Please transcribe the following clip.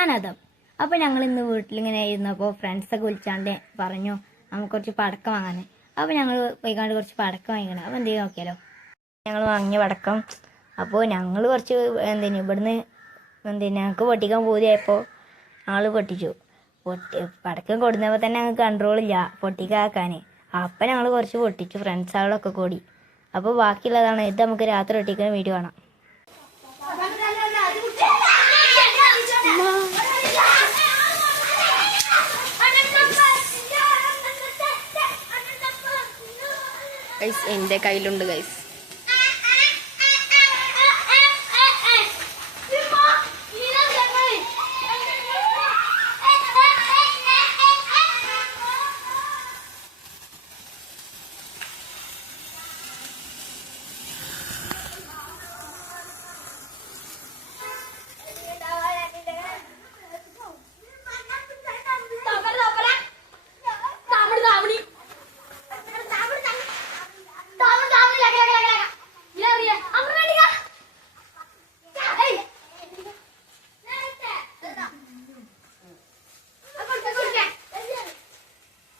ഞാനതും. അപ്പോൾ ഞങ്ങൾ ഇന്ന് വീട്ടിലിങ്ങനെ ഇരുന്നപ്പോൾ ഫ്രണ്ട്സൊക്കെ വിളിച്ചാണ്ട് പറഞ്ഞു നമുക്ക് കുറച്ച് പടക്കം വാങ്ങാൻ. അപ്പോൾ ഞങ്ങൾ പോയിക്കാണ്ട് കുറച്ച് പടക്കം വാങ്ങിക്കണം. അപ്പോൾ എന്തെങ്കിലും നോക്കിയാലോ. ഞങ്ങൾ വാങ്ങിയ പടക്കം. അപ്പോൾ ഞങ്ങൾ കുറച്ച് ഇവിടുന്ന് ഞങ്ങൾക്ക് പൊട്ടിക്കാൻ പൂതിയായപ്പോൾ ഞങ്ങൾ പൊട്ടിച്ചു. പടക്കം കൊടുന്നപ്പോൾ തന്നെ ഞങ്ങൾക്ക് കൺട്രോളില്ല പൊട്ടിക്കാക്കാൻ. അപ്പം ഞങ്ങൾ കുറച്ച് പൊട്ടിച്ചു ഫ്രണ്ട്സുകളൊക്കെ കൂടി. അപ്പോൾ ബാക്കിയുള്ളതാണ്. ഇത് നമുക്ക് രാത്രി പൊട്ടിക്കുന്ന വീഡിയോ കാണാം. ഗൈസ് എൻ്റെ കയ്യിലുണ്ട് ഗൈസ്.